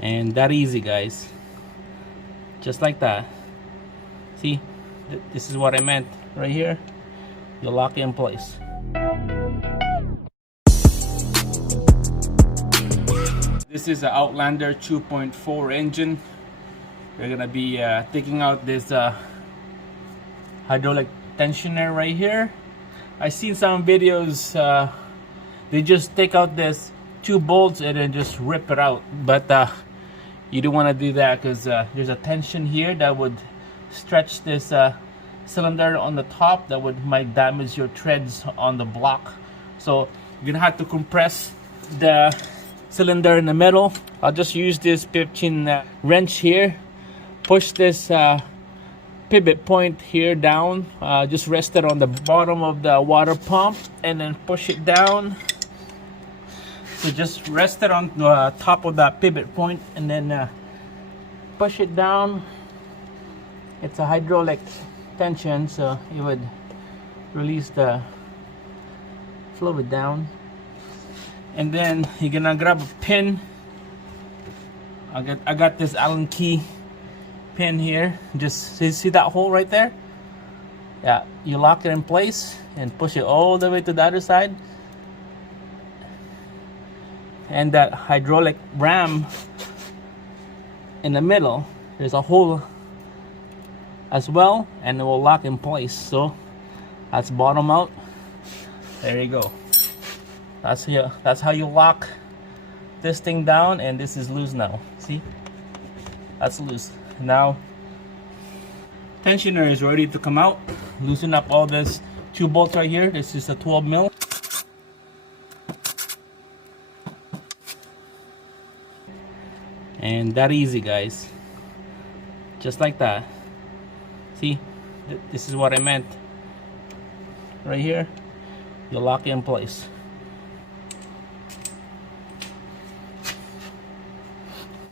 And that easy, guys, just like that. See, this is what I meant right here. You lock it in place. This is an Outlander 2.4 engine. We're gonna be taking out this hydraulic tensioner right here. I seen some videos, they just take out this 2 bolts and then just rip it out, but you don't want to do that because there's a tension here that would stretch this cylinder on the top that might damage your threads on the block. So you're gonna have to compress the cylinder in the middle. I'll just use this 15 wrench here, push this pivot point here down, just rest it on the bottom of the water pump and then push it down. So just rest it on the top of that pivot point and then push it down. It's a hydraulic tension, so it would release the fluid down. And then you're gonna grab a pin. I got this Allen key pin here. Just see that hole right there? Yeah, you lock it in place and push it all the way to the other side. And that hydraulic ram in the middle, there's a hole as well, and it will lock in place. So that's bottom out. There you go. That's how you lock this thing down, and this is loose now. See, that's loose. Now tensioner is ready to come out. Loosen up all this 2 bolts right here. This is a 12 mil. And that easy, guys, just like that. See, this is what I meant right here. You lock it in place.